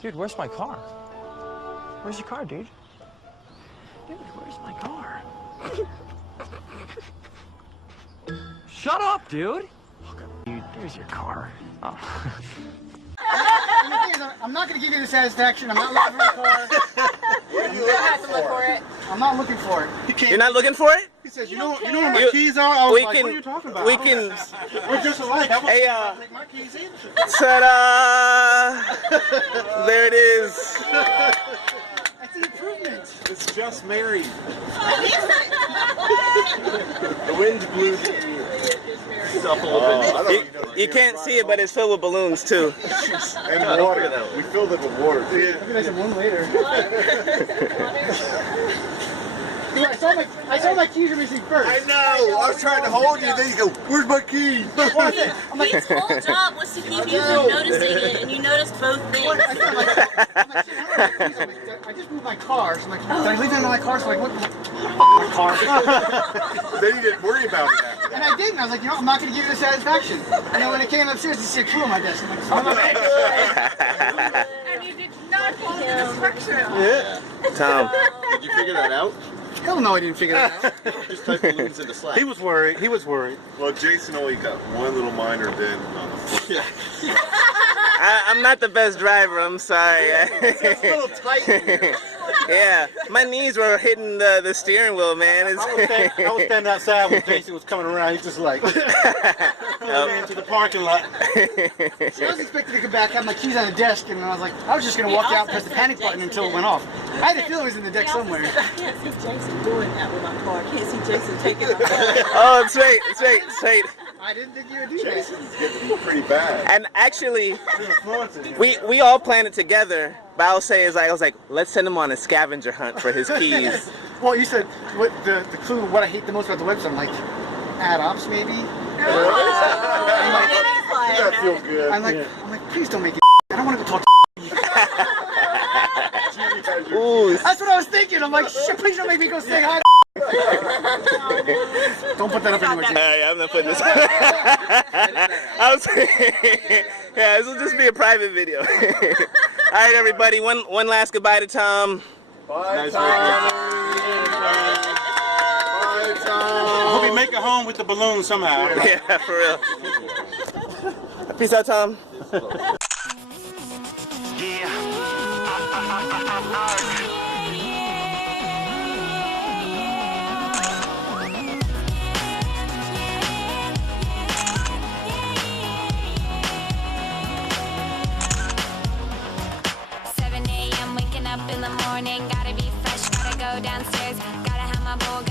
Dude, where's my car? Where's your car, dude? Dude, where's my car? Shut up, dude! Dude, there's your car. Oh. And the thing is, I'm not going to give you the satisfaction. I'm not looking for a car. You have to look for it. I'm not looking for it. You're not looking for it? He says, you know where my keys are? I was like, what are you talking about? We can. We're just alike. I Hey, take my keys in. ta-da! There it is. That's an improvement. It's just married. The wind blew the stuff a little bit. You can't see it, but it's filled with balloons too. And water. We filled it with water. Maybe there's one later. Dude, I saw my keys were missing first. I know. I was trying to hold you. Then you go, "Where's my key?" I'm like, His whole job was to keep you from noticing it, and you noticed both things. I'm like, shit, I don't have my keys. I'm like, I just moved my car. So I'm like, did I leave them in my car? So I'm like, what? My car. Then you didn't worry about it after. And I didn't. I was like, you know, I'm not going to give you the satisfaction. And then when it came upstairs, you see a clue on my desk. I'm like, son of a bitch. And you did not follow the instructions. Yeah. Tom. Did you figure that out? Hell no, I didn't figure that out. Just type balloons into Slack. He was worried. He was worried. Well, Jason only got one little minor dent on the foot. I'm not the best driver. I'm sorry. It's a little tight here. Yeah, my knees were hitting the steering wheel, man. I was standing outside when Jason was coming around. He's just like, into the parking lot. So I was expecting to come back, have my keys on the desk, and I was like, I was just going to walk out and press the panic button until it went off. I had a feeling it was in the deck somewhere. I can't see Jason doing that with my car. I can't see Jason taking my car. Oh, it's right. I didn't think you would do that. Jason's getting pretty bad. And actually, we all planned it together. But I was like, let's send him on a scavenger hunt for his keys. Well, you said what the clue, what I hate the most about the website. I'm like, ad ops maybe? That feels good. I'm like, please don't make it. I don't want to go talk to Ooh. That's what I was thinking. I'm like, shit, please don't make me go say hi. Don't put that up anywhere. I'm not putting this. I was yeah, this will just be a private video. All right, everybody. One last goodbye to Tom. Bye, Tom. Bye, Tom. I hope he make it home with the balloon somehow. Yeah, for real. Peace out, Tom. In the morning, gotta be fresh, gotta go downstairs, gotta have my bowl,